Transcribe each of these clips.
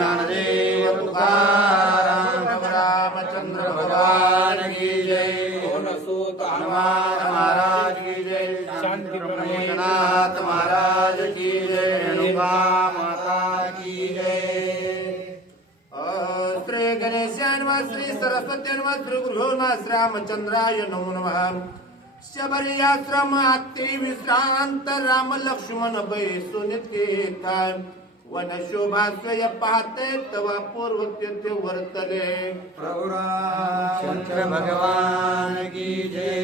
ज्ञानदेव तुकाराम रामचंद्र भगवान की जय। हनुमान महाराज की जय। शांति ब्रह्मनाथ महाराज की जय। रेणुका माता की जय। श्री गणेशाय नमः। श्री सरस्वती नमः। श्री गुरुभ्यो नमः। श्री रामचंद्राय नमो नमः। शबरियाश्रम आत्ति विश्रांत राम लक्ष्मण बैसो नित्य काय वन शोभास्वय पाहते तवा पूर्वत्य वर्तले। प्रभु रामचंद्र भगवान की जय।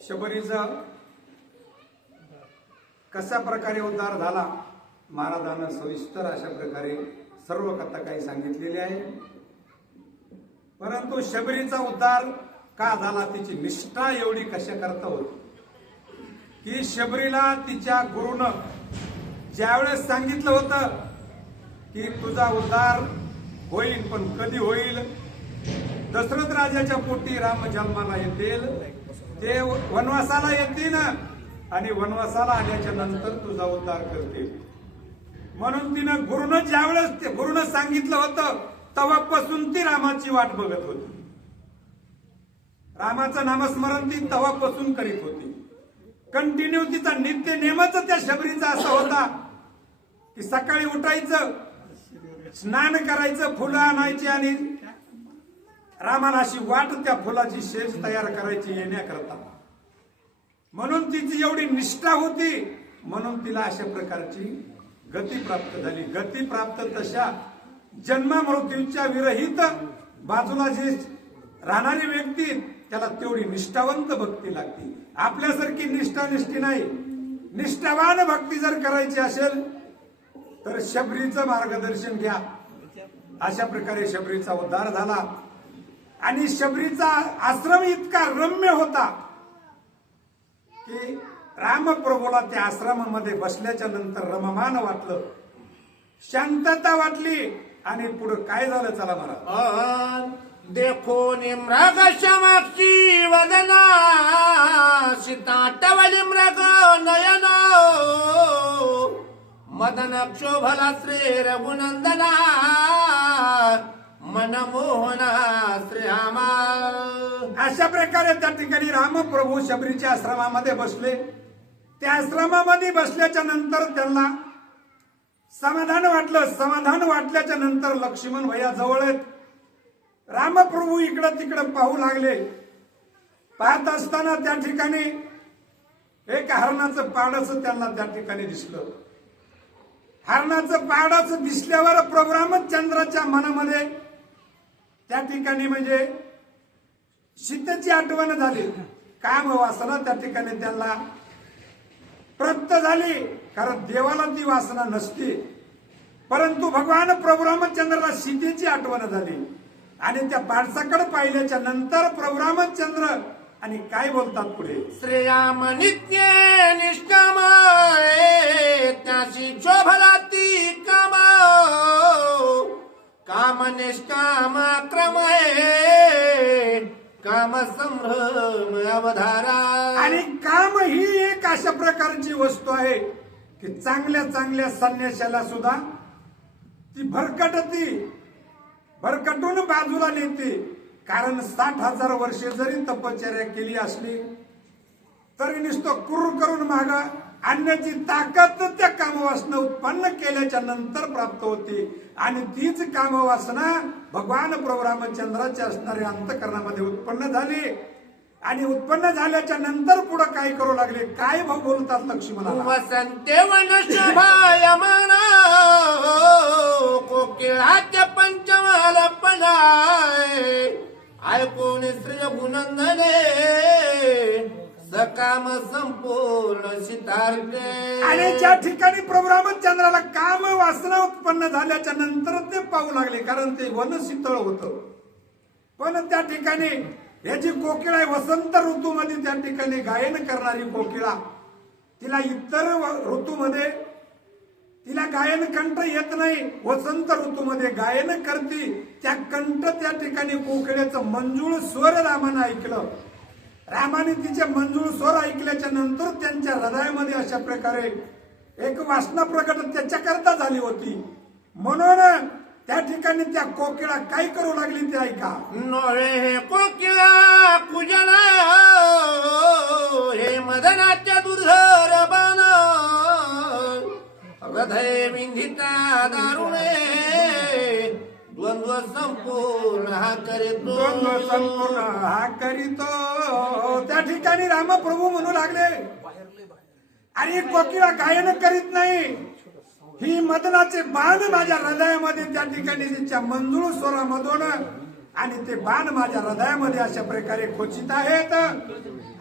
शबरीचा कशा प्रकारे उद्धार झाला महाराजांना सविस्तर अशा प्रकारे सर्व कथा काही सांगितलेली आहे। परंतु शबरीचा उद्धार का झाला तिची निष्ठा एवढी कशा करता होती की शबरीला तिच्या गुरुनं ज्यावेळेस सांगितलं होतं की तुझा उद्धार होईल पण कधी होईल, दशरथ राजाच्या पोटी राम जन्माला येतील, ते वनवासाला येतील आणि वनवासाला आल्याच्या नंतर तुझा उद्धार करतील म्हणून तिनं गुरुनं सांगितलं होतं तेव्हापासून ती रामाची वाट बघत होती। रामाचं नामस्मरण ती तेव्हापासून करीत होती। कंटिन्यू तिचा नित्य नेमच त्या शबरीचा असा होता की सकाळी उठायचं, स्नान करायचं, फुलं आणायची आणि रामाला अशी वाट त्या फुलाची शेज तयार करायची येण्याकरता। म्हणून तिची एवढी निष्ठा होती म्हणून तिला अशा प्रकारची गती प्राप्त झाली। गती प्राप्त तशा जन्म मृत्यूच्या विरहित बाजूला जे राहणारी व्यक्ती त्याला तेवढी निष्ठावंत भक्ती लागते। आपल्यासारखी निष्ठी नाही। निष्ठावान भक्ती जर करायची असेल तर शबरीचं मार्गदर्शन घ्या। अशा प्रकारे शबरीचा उद्धार झाला आणि शबरीचा आश्रम इतका रम्य होता की रामप्रभूला त्या आश्रमामध्ये बसल्याच्या नंतर रममान वाटलं, शांतता वाटली आणि पुढे काय झालं चला महाराज। देखो मृग शमाक्षी वदना सीताटवली मृग नयन मदन क्षोभला श्री रघुनंदना मनमोहना श्रीरामा। अशा प्रकारे त्या ठिकाणी रामप्रभू शबरीच्या आश्रमामध्ये बसले। त्या आश्रमामध्ये बसल्याच्या नंतर त्यांना समाधान वाटलं। समाधान वाटल्याच्या नंतर लक्ष्मण भैया जवळ आहेत। रामप्रभू इकडं तिकडं पाहू लागले। पाहत असताना त्या ठिकाणी एक हरणाचं पाडच त्यांना त्या ठिकाणी दिसलं। हरणाचं पाडच दिसल्यावर प्रभू रामचंद्राच्या मनामध्ये त्या ठिकाणी म्हणजे सीतेची आठवण झाली। काम वासना त्या ठिकाणी त्यांना प्राप्त झाली, कारण देवाला ती वासना नसते। परंतु भगवान प्रभू रामचंद्राला सीतेची आठवण झाली आणि त्या पाडसाकडे पाहिल्याच्या नंतर प्रभू रामचंद्र आणि काय बोलतात पुढे। श्रीराम नित्य निष्काम त्याशी शोभला ती काम काम निष्काम क्रम काम संभ्रम अवधारा। आणि काम ही एक अशा प्रकारची वस्तू आहे की चांगल्या संन्याशाला सुद्धा ती भरकटून बाजूला नेते। कारण 60,000 वर्षे जरी तपश्चर्या केली असली तरी नुसतं क्रूर करून माग आणण्याची ताकद त्या कामवासना उत्पन्न केल्याच्या नंतर प्राप्त होती आणि तीच कामवासना भगवान प्रभू रामचंद्राच्या असणाऱ्या अंतःकरणामध्ये उत्पन्न झाली आणि उत्पन्न झाल्याच्या नंतर पुढे काय करू लागले, काय बोलतात लक्ष्मणाला। वसंते वन शोभायमान कोकिळाच्या पंचमाला पणाय ऐकून श्री रघुनंदने सकाम संपूर्ण सितारते। आणि ज्या ठिकाणी प्रभू रामचंद्राला काम वासना उत्पन्न झाल्याच्या नंतर ते पाहू लागले, कारण ते वन शीतळ होतं। पण त्या ठिकाणी याची कोकिळा आहे, वसंत ऋतूमध्ये त्या ठिकाणी गायन करणारी कोकिळा, तिला इतर ऋतूमध्ये तिला गायन कंठ येत नाही, वसंत ऋतूमध्ये गायन करते। त्या कंठ त्या ठिकाणी कोकिळेचं मंजूळ स्वर रामानं ऐकलं। रामाने तिचे मंजूळ स्वर ऐकल्याच्या नंतर त्यांच्या हृदयामध्ये अशा प्रकारे एक वासना प्रकट त्याच्याकरता झाली होती. म्हणून त्या ठिकाणी त्या कोकिळा काय करू लागली ते ऐका. नोळे हे कोकिळा कुजना हे मदनाच्या दुर्धर बाण हृदय विंधिता दारुणे द्वंद्व संपूर्ण हा करीतो. द्वंद्व संपूर्ण हा करीतो. त्या ठिकाणी रामप्रभू म्हणू लागले, अरे कोकिळा गायन करीत नाही, ही मदनाचे बाण माझ्या हृदयामध्ये त्या ठिकाणी तिच्या मंजुळ स्वरामधून आणि ते बाण माझ्या हृदयामध्ये अशा प्रकारे खोचित आहेत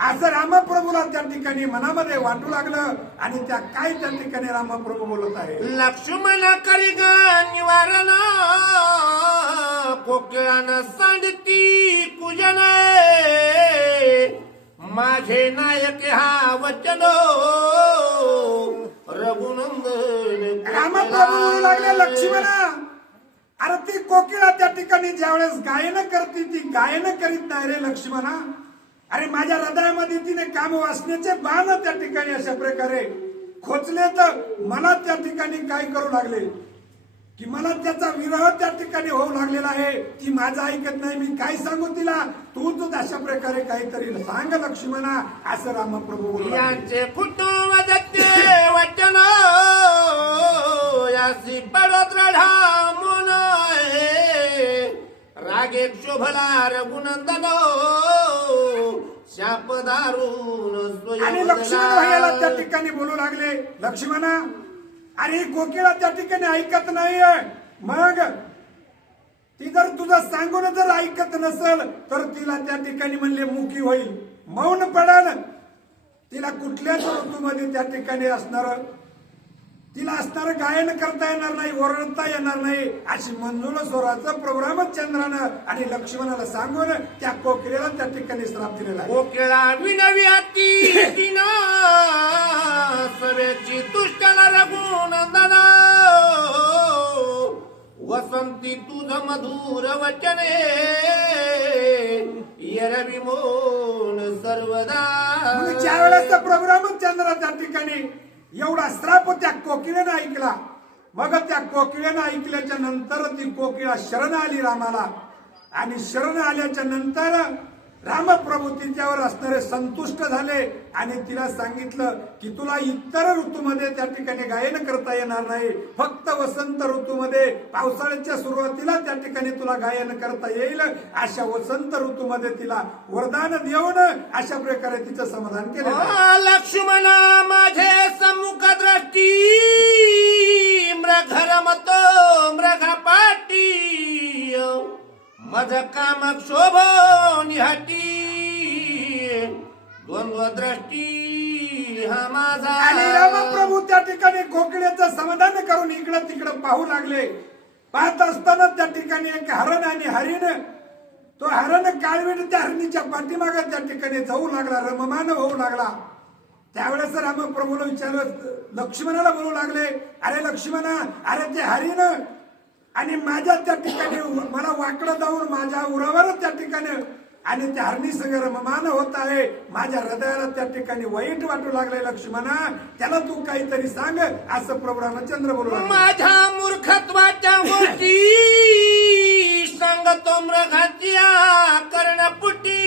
असं रामप्रभूला त्या ठिकाणी मनामध्ये वाटू लागलं. आणि त्या काय त्या ठिकाणी रामप्रभू बोलत आहे. लक्ष्मण करी ग निवारण कोकिळानं सांडती कुजन माझे नायक हा वचन रघुनंदन. रामप्रभू बोलू लागले, लक्ष्मणा अरे ती कोकिळा त्या ठिकाणी ज्यावेळेस गायन करते ती गायन करीत नाही रे लक्ष्मणा. अरे माझ्या हृदयामध्ये तिने काम वासनेचे बाण त्या ठिकाणी अशा प्रकारे खोचले तर मला त्या ठिकाणी काय करू लागले की मला त्याचा विरह त्या ठिकाणी होऊ लागलेला आहे. ती माझं ऐकत नाही, मी काय सांगू तिला, तूच अशा प्रकारे काहीतरी सांग लक्ष्मणा असं रामप्रभू बोलू लागले. यांचे कुटुंब दत्ते वचन यासी पडत रढा मुन रागे शोभला रघुनंदन शाप दारुण. आणि लक्ष्मण भैयाला त्या ठिकाणी बोलू लागले, लक्ष्मणा अरे ही कोकिळा त्या ठिकाणी ऐकत नाहीये, मग ती जर तुझं सांगून जर ऐकत नसल तर तिला त्या ठिकाणी म्हणले मुकी होईल, मौन पडल, तिला कुठल्याच ऋतूमध्ये त्या ठिकाणी असणार तिला असणार गायन करता येणार नाही, ओरडता येणार नाही अशी मंजुळ स्वराचं प्रभू रामचंद्रानं आणि लक्ष्मणाला सांगून त्या कोकिळेला त्या ठिकाणी श्राप दिलेला आहे. कोकिळा विनवी हाती तिनं सवेची तुष्टला रघुनंदन वसंती तुझ मधुर वचने येरवी मोन सर्वदा. ज्या वेळेस प्रभू रामचंद्र त्या ठिकाणी एवढा श्राप त्या कोकिळेनं ऐकला, मग त्या कोकिळेनं ऐकल्याच्या नंतर ती कोकिळा शरण आली रामाला. आणि शरण आल्याच्या नंतर रामप्रभू तिच्यावर असणारे संतुष्ट झाले आणि तिला सांगितलं की तुला इतर ऋतूमध्ये त्या ठिकाणी गायन करता येणार नाही, फक्त वसंत ऋतूमध्ये पावसाळ्याच्या सुरुवातीला त्या ठिकाणी तुला गायन करता येईल. अशा वसंत ऋतूमध्ये तिला वरदान देऊन अशा प्रकारे तिचं समाधान केलं. लक्ष्मण माझे सम्मुख दृष्टी मृग मत मृग पाटी मज काम क्षोभ निहाटी द्वंद्व दृष्टी हा माझा. आणि रामप्रभू त्या ठिकाणी कोकिळेचं समाधान करून इकडं तिकडं पाहू लागले. पाहत असताना त्या ठिकाणी एक हरण आणि हरिण, तो हरण काळवीट त्या हरणीच्या पाठीमागे त्या ठिकाणी जाऊ लागला, रममान होऊ लागला. त्यावेळेस रामप्रभूला विचारलं, लक्ष्मणाला बोलू लागले, अरे लक्ष्मणा अरे ते हरिण आणि माझ्या त्या ठिकाणी मला वाकडं जाऊन माझ्या उरावर त्या ठिकाणी आणि त्या हरणी संग रममान होत आहे, माझ्या हृदयाला त्या ठिकाणी वाईट वाटू लागले लक्ष्मणा, त्याला तू काहीतरी सांग असं प्रभू रामचंद्र बोलू लागले. माझ्या मूर्खत्वाच्या गोष्टी सांगतो मृगाच्या कर्णपुटी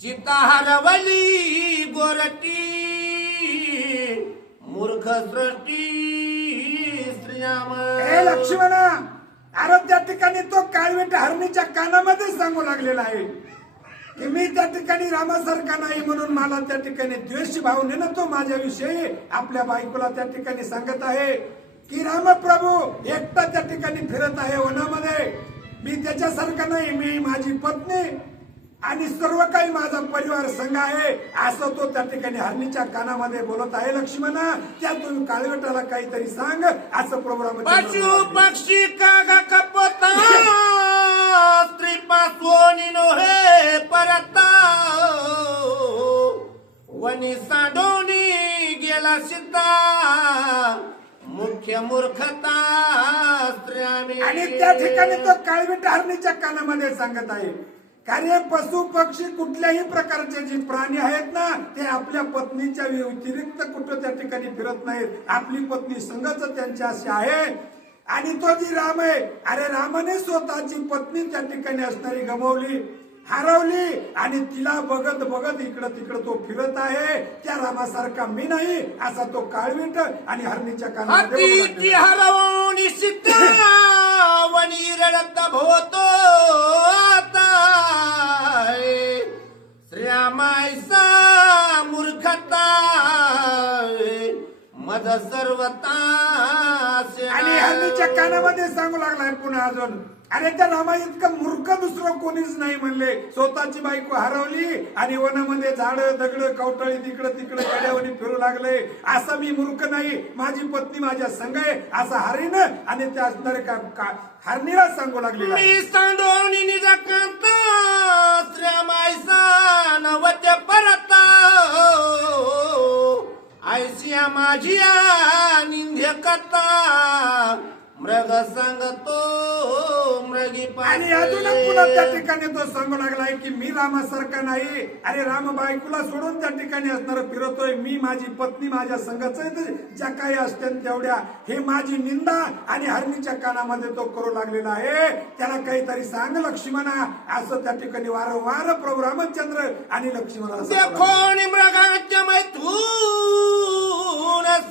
सीता हरवली गोरटी मूर्ख सृष्टी श्रीराम. हे लक्ष्मणा अरे त्या ठिकाणी तो काळवेट हरणीच्या कानामध्ये सांगू लागलेला आहे की मी त्या ठिकाणी रामासारखा नाही म्हणून मला त्या ठिकाणी द्वेष भावनेनं तो माझ्याविषयी आपल्या बायकोला त्या ठिकाणी सांगत आहे की रामप्रभू एकटा त्या ठिकाणी फिरत आहे वनामध्ये, मी त्याच्यासारखा नाही, मी माझी पत्नी आणि सर्व काही माझा परिवार संघ आहे असं तो त्या ठिकाणी हरणीच्या कानामध्ये बोलत आहे. लक्ष्मणा त्यातून काळवेटाला काहीतरी सांग असं प्रभू रामचंद्र. पशु पक्षी कागा कपता स्त्री पासोनी नोहे परता वनी सांडोनी गेला सीता मुख्य मूर्खता स्त्रियामी. आणि त्या ठिकाणी तो काळवीट हरणीच्या कानामध्ये सांगत आहे कार्य पशु पक्षी कुठल्याही प्रकारचे जे प्राणी आहेत ना ते आपल्या पत्नीच्या व्यतिरिक्त कुठं त्या ठिकाणी फिरत नाहीत. आपली पत्नी संगच त्यांच्याशी आहे. आणि तो जी राम आहे, अरे रामाने स्वतःची पत्नी त्या ठिकाणी असणारी गमावली, हरवली आणि तिला बघत बघत इकडं तिकडं तो फिरत आहे. त्या रामासारखा मी नाही असा तो काळवीट आणि हरणीच्या कानामध्ये हत्तीची हरवणी सीता वनी रडत भोवतो आता श्रीरामायचा मूर्खता मज सर्वता आणि हरणीच्या कानामध्ये सांगू लागलाय पुन्हा अजून, अरे त्या रामा इतकं मूर्ख दुसरं कोणीच नाही म्हणले. स्वतःची बायको हरवली आणि वनामध्ये झाड दगड कवटाळी तिकडं तिकडे कड्यावणी फिरू लागले. असं मी मूर्ख नाही, माझी पत्नी माझ्या संग आहे असं हरीन आणि त्या असणारे हरणीला सांगू लागले. मी सांडोनी निजा कांता श्रीरामायचा नवत्य परता आयसिया माझिया निंद्य कथा मृग सांगतो मृगी आणि अजून पुन्हा त्या ठिकाणी तो सांगू लागलाय की मी रामासारखा नाही. अरे राम बायकोला सोडून त्या ठिकाणी असणार फिरतोय, मी माझी पत्नी माझ्या संघाच ज्या काही असते तेवढ्या, हे माझी निंदा आणि हरणीच्या कानामध्ये तो करू लागलेला आहे. त्याला काहीतरी सांग लक्ष्मणा असं त्या ठिकाणी वारंवार प्रभू रामचंद्र आणि लक्ष्मणाला कोणी मृगाच्या मैथून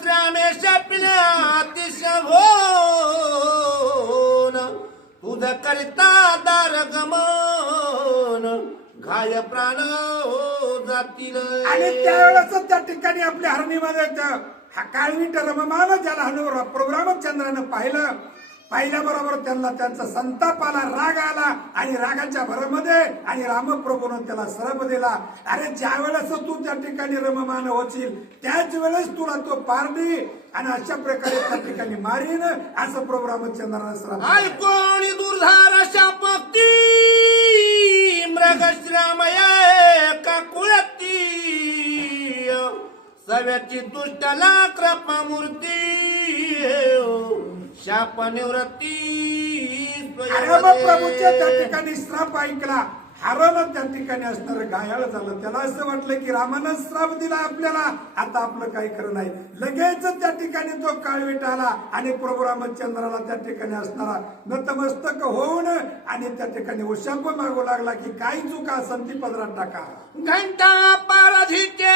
श्रामेश तुझ करिता दार गमन घाय प्राण जातील. आणि त्यावेळेस त्या ठिकाणी आपल्या हरणीमध्ये हा काळवीट रममान ज्याला प्रभू रामचंद्रानं पाहिल्याबरोबर त्यांना त्यांचा संतापाला राग आला आणि रागाच्या भरामध्ये आणि रामप्रभूनं त्याला सरप दिला. अरे ज्या वेळेस तू त्या ठिकाणी रममान होशील त्याच वेळेस तुला तो पारडी आणि अशा प्रकारे त्या ठिकाणी मारीन असं प्रभू रामचंद्रानं सरप. ऐकोणी दुर्धार शापक्ती मृग श्रामया का कुळती सव्याची दुष्टला कृपा मूर्ती शाप निवृत्ती. प्रभूच्या त्या ठिकाणी श्राप ऐकला, हरवलं त्या ठिकाणी असणार घायाळ झालं. त्याला असं वाटलं की रामानं श्राप दिला आपल्याला, आता आपलं काही खरं नाही. लगेच त्या ठिकाणी तो काळवीट आला आणि प्रभू रामचंद्राला त्या ठिकाणी असणारा नतमस्तक होऊन आणि त्या ठिकाणी उशाप मागू लागला की काही चुका असेल ती पदरात टाका. घंटा पारधीचे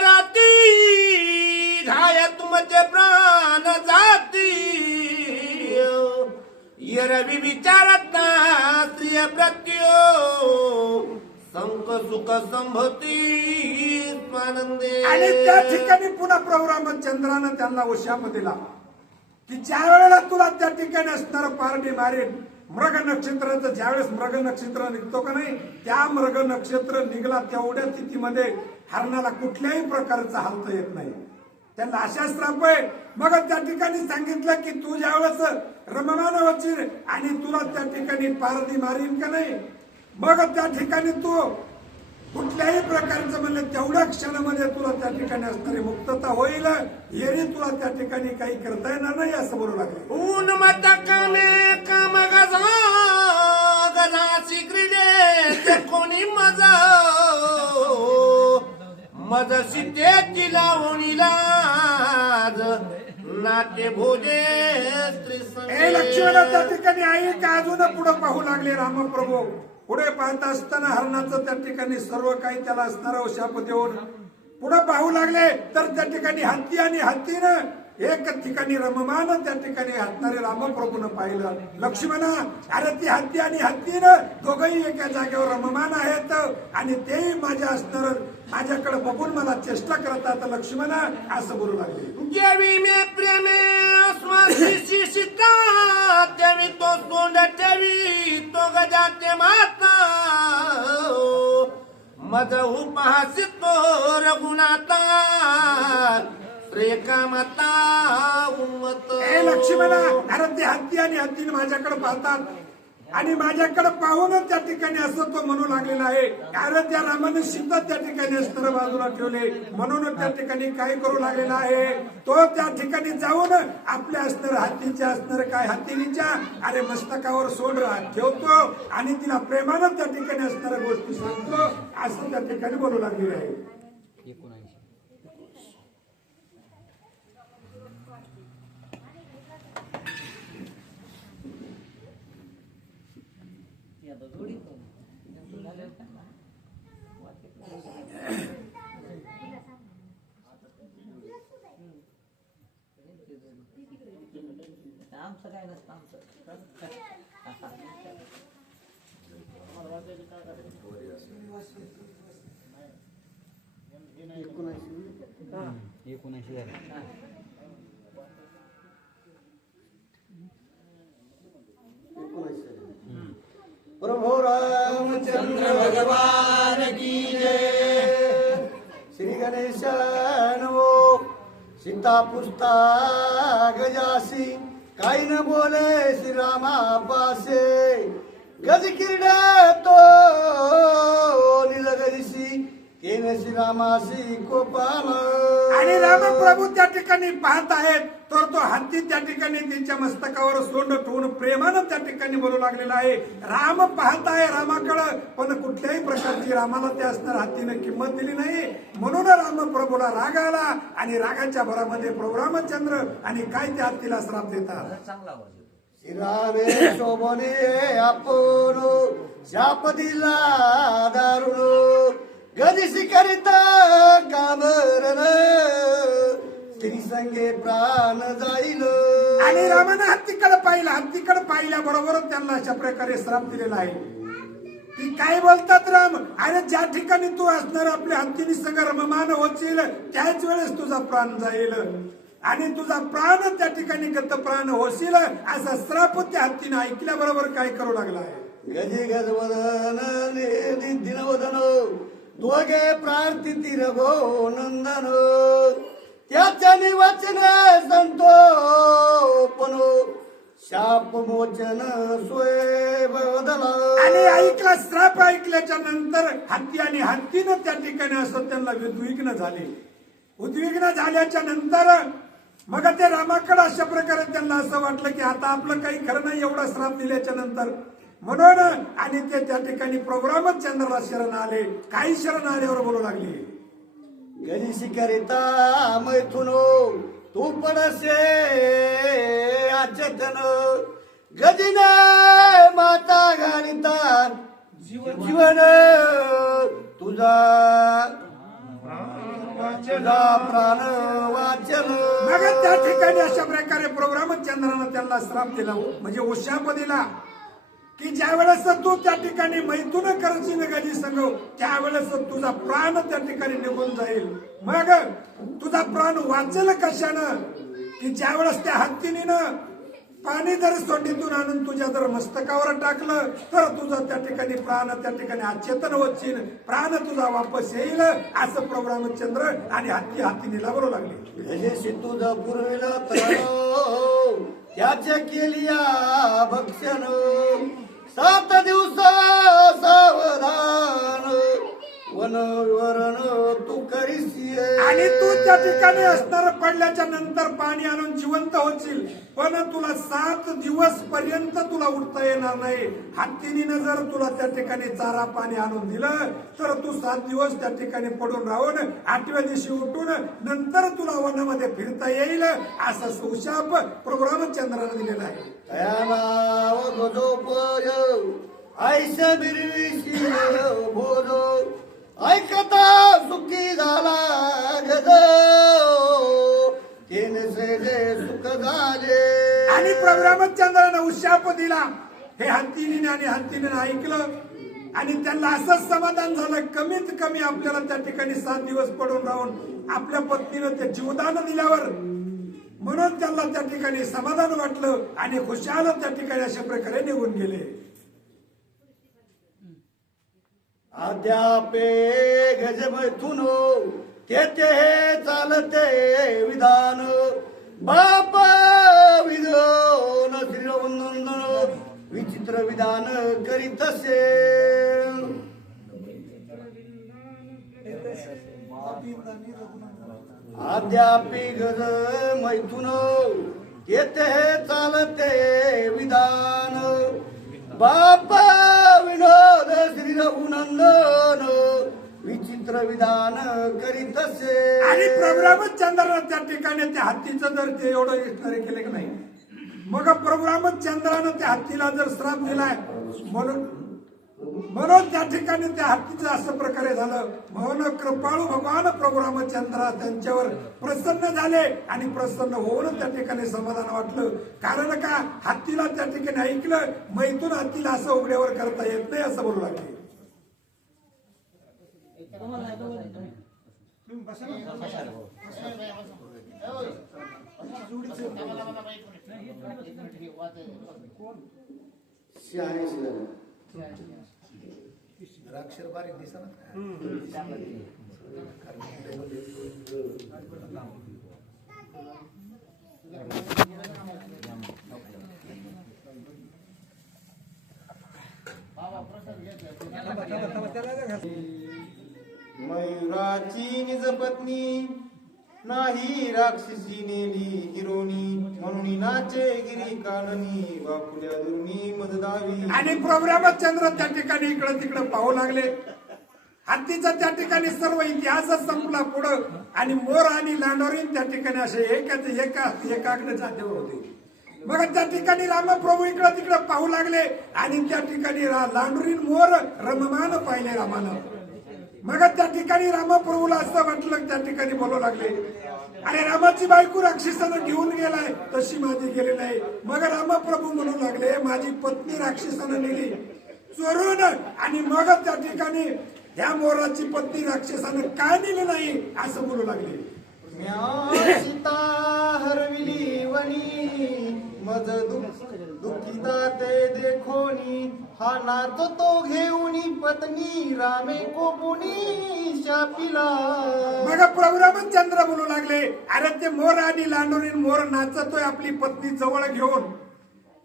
राती झाय तुमचे प्राण जाती रवी विचारत स्त्रिय प्रत्यो संक सुख संभती स्वानंदे. आणि त्या ठिकाणी पुन्हा प्रभू रामचंद्रानं त्यांना उशाप दिला की ज्या वेळेला तुला त्या ठिकाणी असणार पारडी मारेन. मृग नक्षत्राचं ज्यावेळेस मृग नक्षत्र निघतो का नाही, त्या मृग नक्षत्र निघला तेवढ्या तिथीमध्ये हरणाला कुठल्याही प्रकारचा हालता येत नाही. त्यांना अशा श्राप आहे. मग त्या ठिकाणी सांगितलं की तू ज्यावेळेस रममान होशील आणि तुला त्या ठिकाणी पारदी मारीन का नाही, मग त्या ठिकाणी तू कुठल्याही प्रकारचं म्हणले तेवढ्या क्षणामध्ये तुला त्या ठिकाणी असणारी मुक्तता होईल, येरी तुला त्या ठिकाणी काही करता येणार नाही असं बोलू लागले. ऊन मत कामे काम गजाची क्रीडे कोणी मजा मज सीतेची लावणीला नाट्य भोजे स्त्री हे लक्ष्मणा त्या ठिकाणी आई का अजून पुढे पाहू लागले. रामप्रभू पुढे पाहत असताना हरणाचं त्या ठिकाणी सर्व काही त्याला असणारा शाप देऊन पुढे पाहू लागले. तर त्या ठिकाणी हत्ती आणि हत्तीनं एक ठिकाणी रममान त्या ठिकाणी हसणारे रामप्रभूनं पाहिलं. लक्ष्मणा अरे ती हत्ती आणि हत्तीनं दोघंही एका जागेवर रममान आहेत आणि तेही माझ्या असणार माझ्याकडे बघून मला चेष्टा करतात. लक्ष्मणा असं बोलू लागले. जेवी मे प्रेमे स्वासी सीता तेवी तो सोंड ठेवी तो गजाते माता मज उपहासित रघुनाथा लक्ष्मणा अरे ते हत्ती आणि हत्तीने माझ्याकडे पाहतात. आणि माझ्याकडे पाहूनच त्या ठिकाणी असं तो म्हणू लागलेला आहे. कारण त्या रामाने सीता त्या ठिकाणी अस्त्र बाजूला ठेवले म्हणून त्या ठिकाणी काय करू लागलेला आहे. तो त्या ठिकाणी जाऊन आपल्या अस्त्र हत्तीच्या अस्त्र काय हत्तीच्या अरे मस्तकावर सोड ठेवतो आणि तिला प्रेमानं त्या ठिकाणी असणाऱ्या गोष्टी सांगतो असं त्या ठिकाणी बोलू लागलेले आहे. आमचं काय नसतं आमचं प्रभु रामचंद्र भगवान की जय. श्री गणेशान वो सीता पुस्ता गजासी काही न बोले श्री रामा पासे गज किरडा तो निलगरिसी केन श्री रामासी कोपाल. आणि रामप्रभू त्या ठिकाणी पाहत आहेत तर तो हत्ती त्या ठिकाणी त्यांच्या मस्तकावर सोंड ठेवून प्रेमानं त्या ठिकाणी बोलू लागलेला आहे. राम पाहत आहे रामाकडं पण कुठल्याही प्रकारची रामाला त्या असणार हत्तीने किंमत दिली नाही म्हणून रामप्रभूला राग आला आणि रागाच्या भरामध्ये प्रभू रामचंद्र आणि काय त्या हत्तीला श्राप देतात. चांगला आवाज येतो. श्रीरामे शोभने आपण शाप दिला दारुण गदिशी करिता कामरण स्त्री संगे प्राण जाईल. आणि रामाने हत्तीकडे पाहिलं हत्तीकडे पाहिल्याबरोबरच त्यांना अशा प्रकारे श्राप दिलेला आहे की काय बोलतात राम अरे ज्या ठिकाणी तू असणार आपल्या हत्तीनी संग रममान होतील त्याच वेळेस तुझा प्राण जाईल आणि तुझा प्राण त्या ठिकाणी गत प्राण होशील असा श्राप त्या हत्तीने ऐकल्याबरोबर काय करू लागला आहे. गजे गजवदन दिनवदन दोघे प्रार्थिती रघो नंदन त्याच्या निवाचन संतो पण शाप मोचन सोय बदला. आणि ऐकला श्राप ऐकल्याच्या नंतर हत्ती आणि हत्तीनं त्या ठिकाणी असं त्यांना उद्विग्न झाले. उद्विग्न झाल्याच्या नंतर मग ते रामाकडे अशा प्रकारे त्यांना असं वाटलं की आता आपलं काही खरं नाही एवढा श्राप दिल्याच्या नंतर म्हणून आणि ते त्या ठिकाणी प्रोग्रामच चंद्राला शरण आले. काही शरण आल्यावर बोलू लागले गणेशी करिता मैथुन तू पडसे अचेतन गजिन माता घालिता जीवन तुझा प्राण वाचन. मग त्या ठिकाणी अशा प्रकारे प्रोग्राम चंद्रानं त्यांना श्राप दिला म्हणजे उशाप दिला की ज्या वेळेस तू त्या ठिकाणी मैथुन करशील गजी संग त्यावेळेस तुझा प्राण त्या ठिकाणी निघून जाईल. मग तुझा प्राण वाचेल कशानं की ज्या वेळेस त्या हत्तीनं पाणी जर सोंडीतून आणून तुझ्या जर मस्तकावर टाकलं तर तुझा त्या ठिकाणी प्राण त्या ठिकाणी अचेतन होतील प्राण तुझा वापस येईल असं प्रभू रामचंद्र आणि हत्तीनीला बोलू लागले. गजेशी तुझं पुरविल त्याचे केलिया भक्षण 7 दिवस सावधान वनवरण तू करीसी. आणि तू त्या ठिकाणी असणार पडल्याच्या नंतर पाणी आणून जिवंत होशील पण तुला 7 दिवस पर्यंत तुला उठता येणार नाही. हत्तीनीनं जर तुला त्या ठिकाणी चारा पाणी आणून दिलं तर तू 7 दिवस त्या ठिकाणी पडून राहून 8व्या दिवशी उठून नंतर तुला वनामध्ये फिरता येईल असा सुशाप प्रभू रामचंद्राने दिलेला आहे. तया नाव गजोपय ऐश बिरविशी भोजो ऐकता सुखी झाला गज तेने सुख झाले. आणि प्रभू रामचंद्राने उशाप दिला हे हत्तीने आणि हत्तीने ऐकलं आणि त्यांना असंच समाधान झालं कमीत कमी आपल्याला त्या ठिकाणी 7 दिवस पडून राहून आपल्या पत्नीनं ते जीवदान दिल्यावर म्हणून त्यांना त्या ठिकाणी समाधान वाटलं आणि खुशाल त्या ठिकाणी अशा प्रकारे निघून गेले. अद्यापे गजमैथुन तेथे हे चालते विधान बाप विधो न श्रीवंदन विचित्र विचित्र विधान करीत असे अद्यापि गज मैथुन येथे चालते विधान बाप विनोद श्री रघुनंदन विचित्र विधान करीत असे. आणि प्रभू रामचंद्राला त्या ठिकाणी त्या हत्तीचं जर ते एवढं इष्टारे केले की नाही, मग प्रभू रामचंद्रानं त्या हत्तीला जर श्राप दिलाय म्हणून त्या ठिकाणी त्या हत्तीचं असं प्रकारे झालं. म्हणून कृपाळू भगवान प्रभू रामचंद्र त्यांच्यावर प्रसन्न झाले आणि प्रसन्न होऊन त्या ठिकाणी समाधान वाटलं. कारण का, हत्तीला त्या ठिकाणी ऐकलं, मैथून हत्तीला असं उघड्यावर करता येत नाही असं बोलू लागले. अक्षर बारीक दिसत मयुराची निज पत्नी नाही राक्षसी नेली हिरोनी म्हणून नाचे गिरी काननी वाकुल्या दुर्नी मजदावी. आणि प्रभू रामचंद्र त्या ठिकाणी इकडं तिकडं पाहू लागले. हत्तीचा त्या ठिकाणी सर्व इतिहासच संपला पुढं. आणि मोर आणि लांडोरीन त्या ठिकाणी असे एकाकडे जातीवर होते. मग त्या ठिकाणी रामप्रभू इकडं तिकडं पाहू लागले आणि त्या ठिकाणी लांडोरीन मोर रममान पाहिले रामानं. मग त्या ठिकाणी रामप्रभूला असं वाटलं, त्या ठिकाणी बोलू लागले, अरे रामाची बायको राक्षसानं घेऊन गेलाय, तशी माझी गेली नाही. मग रामप्रभू म्हणू लागले, माझी पत्नी राक्षसानं नेली चोरून. आणि मग त्या ठिकाणी ह्या मोराची पत्नी राक्षसानं काय नेली नाही असं बोलू लागले. म्या सीता हरविली वनी मज दुःखिता ते देखोनी हा नाचतो घेऊनी पत्नी रामे कोपुनी शापिला. मग प्रभू रामचंद्र बोलू लागले, अरे ते मोर आणि लांडोरीन मोर नाचतोय आपली पत्नी जवळ घेऊन.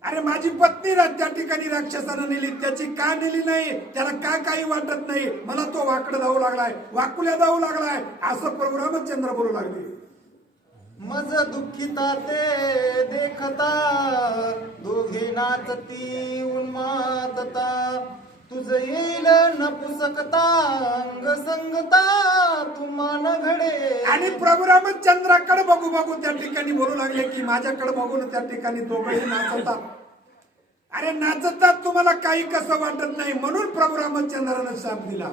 अरे माझी पत्नी त्या ठिकाणी राक्षसानं नेली, त्याची का नेली नाही, त्याला का काही वाटत नाही, मला तो वाकडं जाऊ लागलाय, वाकुल्या जाऊ लागलाय असं प्रभू रामचंद्र बोलू लागले. मज दुःखिता ते देखता दोघे नाचती उन्मादता तुझ येईल नपुसकता अंग संगता तुमान घडे. आणि प्रभू रामचंद्राकडे बघू बघू त्या ठिकाणी बोलू लागले की माझ्याकडे बघून त्या ठिकाणी दोघेही नाचतात. अरे नाचतात, तुम्हाला काही कसं वाटत नाही. म्हणून प्रभू रामचंद्रानं शाप दिला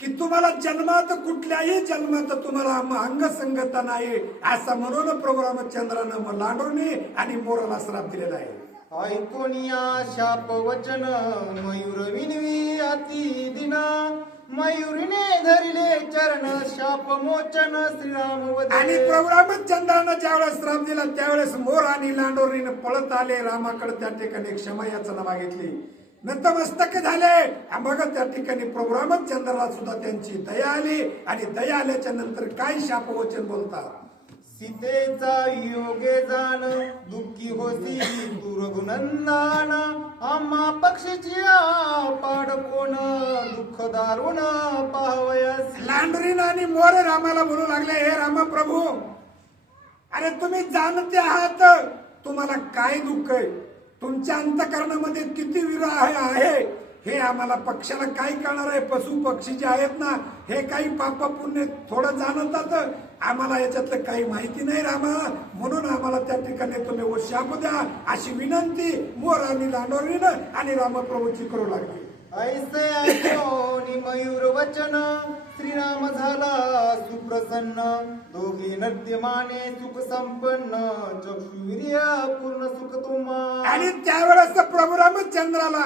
की तुम्हाला जन्मात कुठल्याही जन्मात तुम्हाला अंगसंगता नाही असं म्हणून प्रभू रामचंद्रानं लांडोरणी आणि मोराला श्राप दिलेला आहे. ऐकोनिया शाप वचन मयूर विनवी अति दिना मयुरीने धरिले चरण शाप मोचन श्रीराम वदे. आणि प्रभू रामचंद्रानं ज्यावेळेस श्राप दिला त्यावेळेस मोर आणि लांडोरीनं पळत आले रामाकडे. त्या ठिकाणी क्षमा याचना मागितली, नतमस्तक झाले. मग त्या ठिकाणी प्रभू रामचंद्राला सुद्धा त्यांची दया आली. आणि दया आल्याच्या नंतर काय शापवचन बोलतात. सीतेचा योगे जाण दुःखी होती तू रघुनंदन आम्हा पक्षीची पाड कोण दुःख दारुण पाहावयास. लांडोरीन आणि मोर रामाला बोलू लागले, हे रामा प्रभू, अरे तुम्ही जाणते आहात तुम्हाला काय दुःख आहे, तुमच्या अंतकरणामध्ये किती विरह आहे हे आम्हाला पक्षाला काय कळणार आहे. पशु पक्षी जे आहेत ना हे काही पाप पुण्य थोडं जाणतात, आम्हाला याच्यातलं काही माहिती नाही रामा. म्हणून आम्हाला त्या ठिकाणी तुम्ही शाप द्या अशी विनंती मोर आणि लांडोरीनं आणि रामप्रभूची करू लागली. ऐसे ऐकोनी मयूर वचन श्रीराम झाला सुप्रसन्न दोघे नद्यमाने सुख संपन्न चक्षुवीर्य पूर्ण सुख तुम्हा. आणि त्यावेळेस प्रभू रामचंद्राला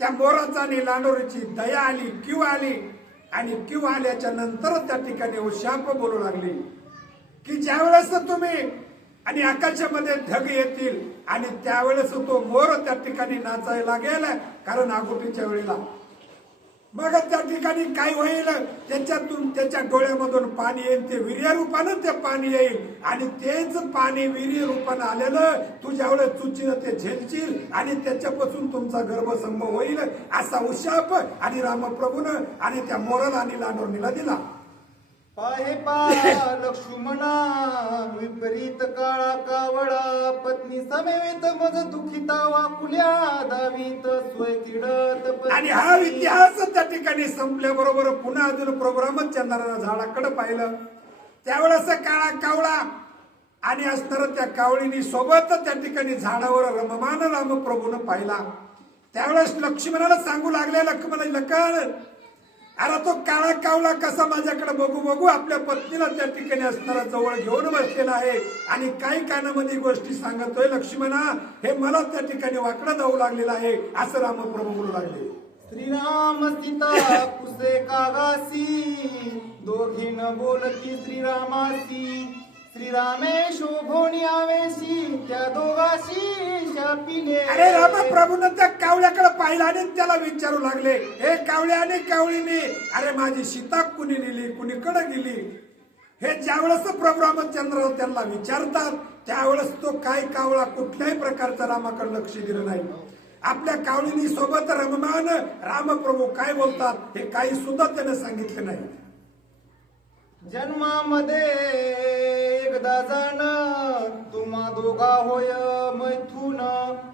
त्या मोराचा आणि लांडोरीची दया आली, किंवा आली. आणि किंवा आल्याच्या नंतर त्या ठिकाणी शाप बोलू लागली की ज्यावेळेस तुम्ही आणि आकाशामध्ये ढग येतील आणि त्यावेळेस तो मोर त्या ठिकाणी नाचायला लागेल. कारण आगोटीच्या वेळेला मग त्या ठिकाणी काय होईल, त्याच्यातून त्याच्या डोळ्यामधून पाणी येईल, ते वीर्य रूपानं ते पाणी येईल आणि तेच पाणी वीर्य रूपानं आलेलं तू ज्यावेळेस चुचीनं ते झेलशील आणि त्याच्यापासून तुमचा गर्भसंभव होईल, असा उशाप आणि रामप्रभूनं आणि त्या मोराला आणि लांडोरणीला दिला. पाहे पा लक्ष्मणा विपरीत काळा कावळा पत्नी समेत मज दुखिता वाकुल्या दावीत सोय किडत आणि हा इतिहास त्या ठिकाणी संपल्याबरोबर पुन्हा अजून प्रोग्रामच चंद्रानं झाडाकडे पाहिलं. त्यावेळेस काळा कावळा आणि असणार त्या कावळीनी सोबत त्या ठिकाणी झाडावर रममान रामप्रभूनं पाहिला. त्यावेळेस लक्ष्मणाला सांगू लागले, लखन अरे तो काळा कावळा कसा माझ्याकडे बघू बघू आपल्या पत्नीला त्या ठिकाणी असणारा जवळ घेऊन बसलेला आहे आणि काही कानामध्ये गोष्टी सांगतोय. लक्ष्मणा हे मला त्या ठिकाणी वाकडं जाऊ लागलेलं आहे असं रामप्रभू बोलू लागले. श्रीराम सीता पुसे कागासी दोघीन बोलती श्रीरामासी श्रीरामे शोभोनी आवेशी त्या दोघाशी शापिले. अरे रामप्रभूनं त्या कावळ्याकडे पाहिलं आणि त्याला विचारू लागले, हे कावळ्या आणि कावळीने अरे माझी सीता कुणी नेली, कुणीकडे गेली. हे ज्यावेळेस प्रभू रामचंद्र त्यांना विचारतात त्यावेळेस तो काय कावळा कुठल्याही प्रकारचा रामाकडे लक्ष दिलं नाही. आपल्या कावळीनी सोबत रममान रामप्रभू काय बोलतात हे काही सुद्धा त्याने सांगितले नाही. जन्मामध्ये एकदा जाण तुम्हा दोघा होय मैथून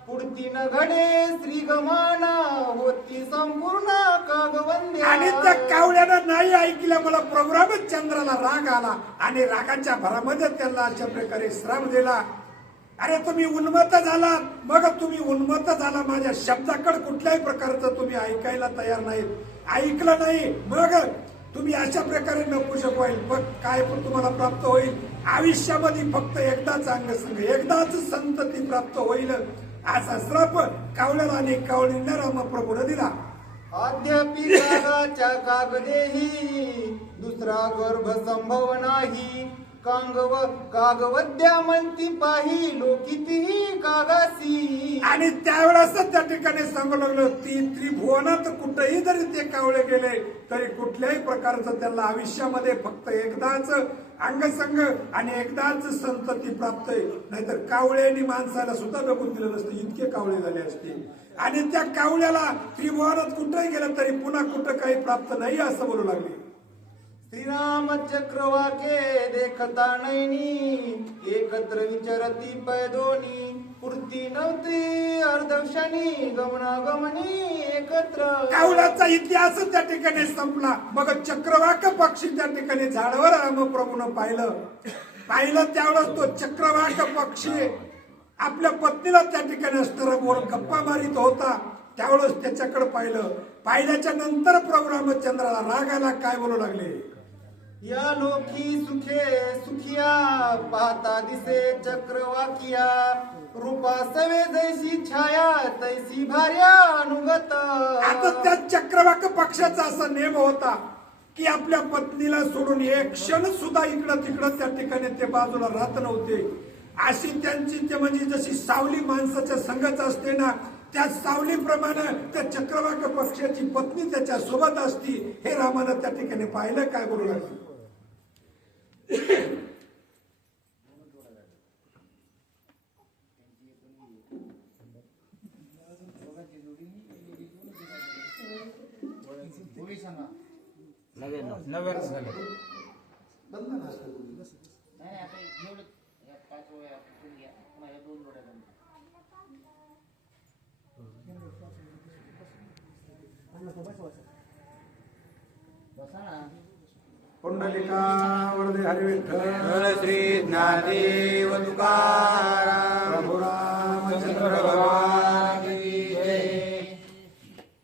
पुढती न घडे श्री गमाना होती संपूर्ण कागवंद्या. आणि त्या कावळ्यानं नाही ऐकलं. मला प्रभू रामचंद्राला राग आला आणि रागाच्या भरामध्ये त्यांना अशा प्रकारे श्राप दिला. अरे तुम्ही उन्मत्त झाला, मग तुम्ही उन्मत्त झाला, माझ्या शब्दाकडे कुठल्याही प्रकारचं तुम्ही ऐकायला तयार नाही, ऐकलं नाही, मग तुम्ही अशा प्रकारे नपुसक होईल. मग काय पण तुम्हाला प्राप्त होईल, आयुष्यामध्ये फक्त एकदाच अंगसंग एकदाच संतती प्राप्त होईल असा श्राप कावळ्याला आणि कावळींना रामप्रभूने दिला. अद्यापि कागाच्या कागदेही दुसरा गर्भ संभव नाही कागवद्या म्हणती पाही लोकितीही कागासी. आणि त्यावेळेस त्या ठिकाणी सांगू लागलो ती त्रिभुवनात कुठेही जरी ते कावळे गेले तरी कुठल्याही प्रकारचं त्यांना आयुष्यामध्ये फक्त एकदाच अंगसंग आणि एकदाच संतती प्राप्त आहे. नाहीतर कावळ्यांनी माणसाला सुद्धा बघून दिलं नसतं, इतके कावळे झाले असते. आणि त्या कावळ्याला त्रिभुवनात कुठेही गेलं तरी पुन्हा कुठं काही प्राप्त नाही असं बोलू लागले. श्रीराम चक्रवाके देखता नैनी एकत्र विचरती पैदोनी पूर्ती नव्हती अर्धक्षणी गमनागमनी एकत्र. कावळ्याचा इतिहास त्या ठिकाणी संपला. मग चक्रवाक पक्षी त्या ठिकाणी झाडावर रामप्रभूनं पाहिलं त्यावेळेस तो चक्रवाक पक्षी आपल्या पत्नीला त्या ठिकाणी असणारा बोल गप्पा मारित होता. त्यावेळेस त्याच्याकडे पाहिल्याच्या नंतर प्रभू रामचंद्राला राग आला. काय बोलू लागले, या लोकी सुखे सुखिया पाहता दिसे चक्रवाकिया रूपा सवे जैसी छाया तैसी भार्या अनुगत. आता त्या चक्रवाक पक्षाचा असा नेम होता की आपल्या पत्नीला सोडून एक क्षण सुद्धा इकडं तिकडं त्या ठिकाणी ते बाजूला राहत नव्हते. अशी त्यांची ते म्हणजे जशी सावली माणसाच्या संघाच असते ना, त्या सावलीप्रमाणे त्या चक्रवाक पक्षाची पत्नी त्याच्या सोबत असती. हे रामानं त्या ठिकाणी पाहिलं. काय बोलू लागले, पुंडलिका वरदे हरी विठ्ठल श्री ज्ञानदेव तुकाराम प्रभू रामचंद्र भगवान की जय.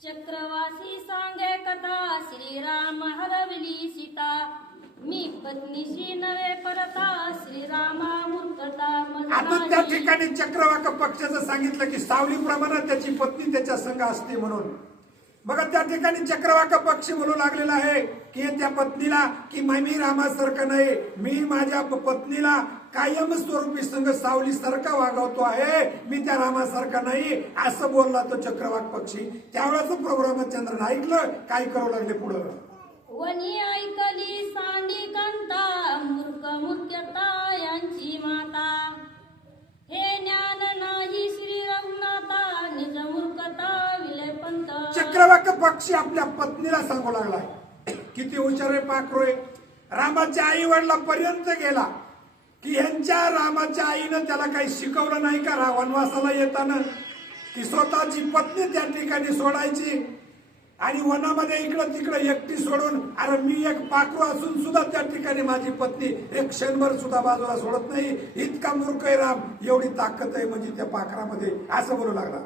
चक्रवासी सांगे कथा श्रीराम हरवली सीता मी पत्नीशी नवे परता श्रीरामा मुक्तता. आता त्या ठिकाणी चक्रवाक पक्षाचं सांगितलं की सावलीप्रमाणे त्याची पत्नी त्याच्या संघ असते म्हणून. बघा त्या ठिकाणी चक्रवाक पक्षी म्हणू लागलेला आहे की त्या पत्नीला की मी रामासारखं नाही, मी माझ्या पत्नीला कायम स्वरूपी संघ सावली सारखा वागवतो आहे, मी त्या रामासारखा नाही असं बोलला तो चक्रवाक पक्षी. त्यावेळेस प्रभू रामचंद्रानं ऐकलं, काय करू लागले पुढं. वनी ऐकली सांडी कांता मूर्ख मूर्खता यांची माता, हे ज्ञान नाही श्री रघुनाथा निज मूर्खता विलयपंत. चक्रवाक पक्षी आपल्या पत्नीला सांगू लागलाय, किती हुशार आहे पाखरोय. रामाच्या आई वडिलांपर्यंत गेला की ह्यांच्या रामाच्या आईनं त्याला काही शिकवलं नाही का वनवासाला येताना, की स्वतःची पत्नी त्या ठिकाणी सोडायची आणि वनामध्ये इकडं तिकडं एकटी सोडून. अरे मी एक पाखरू असून सुद्धा त्या ठिकाणी माझी पत्नी एक क्षणभर सुद्धा बाजूला सोडत नाही, इतका मूर्ख आहे राम, एवढी ताकद आहे म्हणजे त्या पाखरामध्ये, असं बोलू लागला.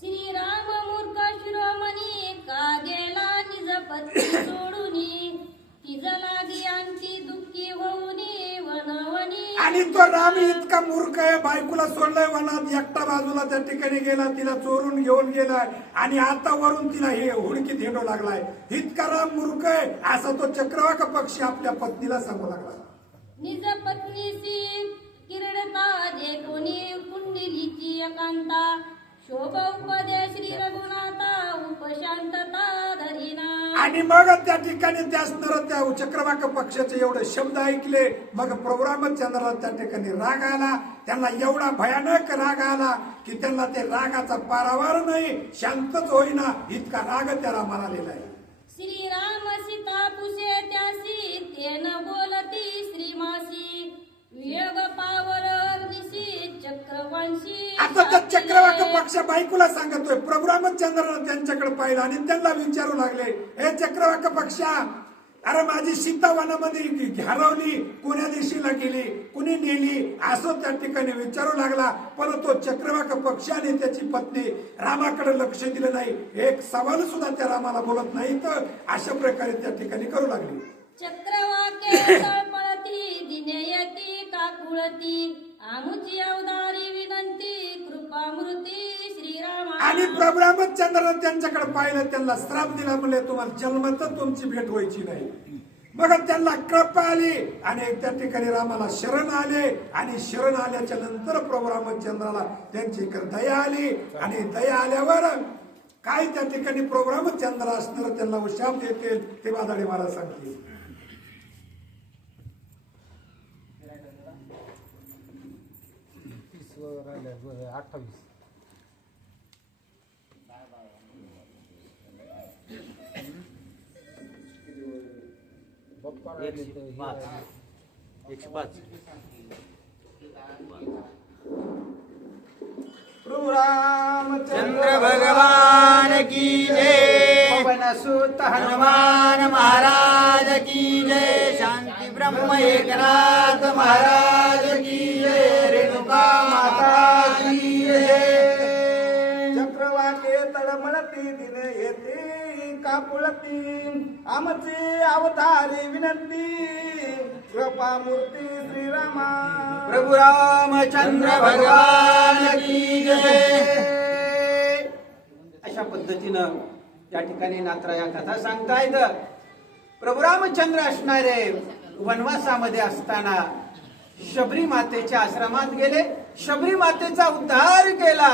श्रीराम मूर्ख शिरोमणी का गेला निज पत्नी सोडूनी, तिज लागी आणखी दुःखी होऊनी वनवनी. आणि तो राम इतका मूर्ख आहे, बायकोला सोडलंय वनात, एकटा बाजूला त्या ठिकाणी गेला, तिला चोरून घेऊन गेलाय आणि आता वरून तिला हे हुडकीत हिंडू लागलाय. इतका राम मूर्ख आहे असा तो चक्रवाक पक्षी आपल्या पत्नीला सांगू लागला. निज पत्नीसी किरणता जे कोणी कुंडलीची एकांता, शोभ उपदे श्री रघुनाथा उपशांतता धरिना. आणि मग त्या ठिकाणी त्या असणार त्या चक्रवाक पक्षाचे एवढे शब्द ऐकले, मग प्रभू रामचंद्राला त्या ठिकाणी राग आला. त्यांना एवढा भयानक राग आला की त्यांना ते रागाचा पारावार नाही, शांतच होईना, इतका राग त्या रामाला आलेला आहे. श्रीराम सीता पुषे त्यासी तेन बोलती श्रीमासी, वियोग पावर निशी चक्रवंशी. आता त्या चक्रवाक पक्ष बायकोला सांगतोय. प्रभू रामचंद्रानं त्यांच्याकडे पाहिलं आणि त्यांना विचारू लागले, हे चक्रवाक पक्षा, अरे माझी सीता वनामध्ये हरवली, कोण्या दिशेला गेली, कुणी नेली, असं त्या ठिकाणी विचारू लागला. पण तो चक्रवाक पक्षाने त्याची पत्नी रामाकडे लक्ष दिलं नाही, एक सवाल सुद्धा त्या रामाला बोलत नाही, तर अशा प्रकारे त्या ठिकाणी करू लागली. चक्रवाके तळपळती दिनेयती काकुळती, आमुची अवतारी विनंती कृपामृती श्रीरामा. आणि प्रभू रामचंद्रानं त्यांच्याकडे पाहिलं, त्यांना श्राप दिला, म्हणले तुम्हाला जन्मतच तुमची भेट व्हायची नाही. मग त्यांना कृपा आली आणि त्या ठिकाणी रामाला शरण आले आणि शरण आल्याच्या नंतर प्रभू रामचंद्राला त्यांची दया आली आणि दया आल्यावर काय त्या ठिकाणी प्रभू रामचंद्र असणार त्यांना शाप देते ते वादाडे महाराज सांगतील. प्रभु रामचंद्र भगवान की जय. पवन सुत हनुमान महाराज की जय. शांति ब्रह्म एकनाथ महाराज की जय. रेणुका माता की जय. चक्रवाके तळमळती दिन येते कापुळती, आमचे अवतारी विनंती कृपामूर्ती श्रीरामा. प्रभु रामचंद्र भगवान की जय. अशा पद्धतीनं या ठिकाणी नात्रा या कथा सांगतायत. प्रभू रामचंद्र असणारे वनवासामध्ये असताना शबरी मातेच्या आश्रमात गेले, शबरी मातेचा उद्धार केला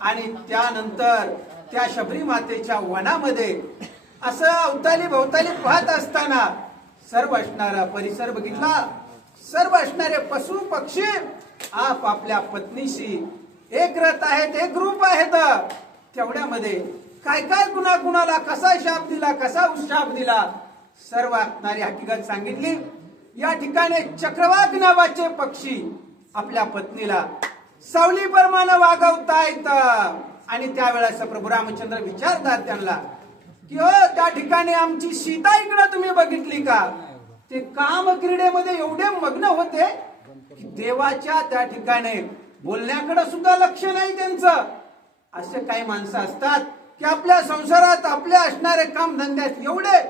आणि त्यानंतर त्या शबरी मातेच्या वनामध्ये असं अवताली भोवताली पाहत असताना सर्व असणारा परिसर बघितला. सर्व असणारे पशु पक्षी आपापल्या पत्नीशी एक रथ आहेत, एक ग्रुप आहेत. तेवढ्यामध्ये काय काय कुणाला कसा शाप दिला, कसा शाप दिला, सर्व असणारी हकीकत सांगितली. या ठिकाणी चक्रवाक नावाचे पक्षी आपल्या पत्नीला सावलीप्रमाणे वागवतायत आणि त्यावेळेस प्रभू रामचंद्र विचारतात त्यांना की हो, त्या ठिकाणी आमची सीता इकडे तुम्ही बघितली का? ते काम क्रीडेमध्ये एवढे मग्न होते की देवाच्या त्या ठिकाणी बोलण्याकडे सुद्धा लक्ष नाही त्यांचं. असे काही माणसं असतात की आपल्या संसारात आपल्या असणारे काम धंद्यात एवढे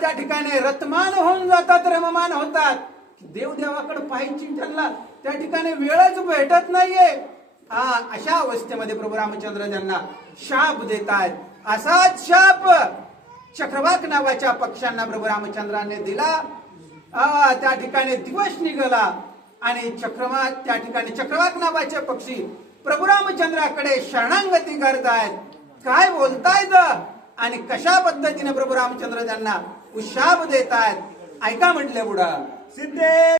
त्या ठिकाणी रतमान होऊन जातात, रममान होतात, देव देवाकडे पाहायची त्यांना त्या ठिकाणी वेळच भेटत नाहीये. अशा अवस्थेमध्ये प्रभू रामचंद्र त्यांना शाप देतात. असाच शाप चक्रवाक नावाच्या पक्ष्यांना प्रभू रामचंद्राने दिला. त्या ठिकाणी दिवस निघाला आणि चक्रवात त्या ठिकाणी चक्रवात नावाचे पक्षी प्रभू रामचंद्राकडे शरणांगती करतायत. काय बोलतायत आणि कशा पद्धतीने प्रभू रामचंद्र त्यांना उशाब देतायत ऐका म्हटले पुढं. सिद्धे